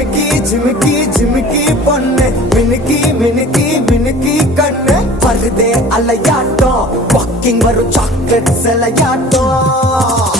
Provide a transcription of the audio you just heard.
ஜிமிக்கி ஜிமிக்கி ஜிமிக்கி பொண்ணு மினுக்கி மினுக்கி மினுக்கி கண்ணு வருதே அலையாட்டம் வாக்கிங் வரும் சாக்லேட் சிலையாட்டம்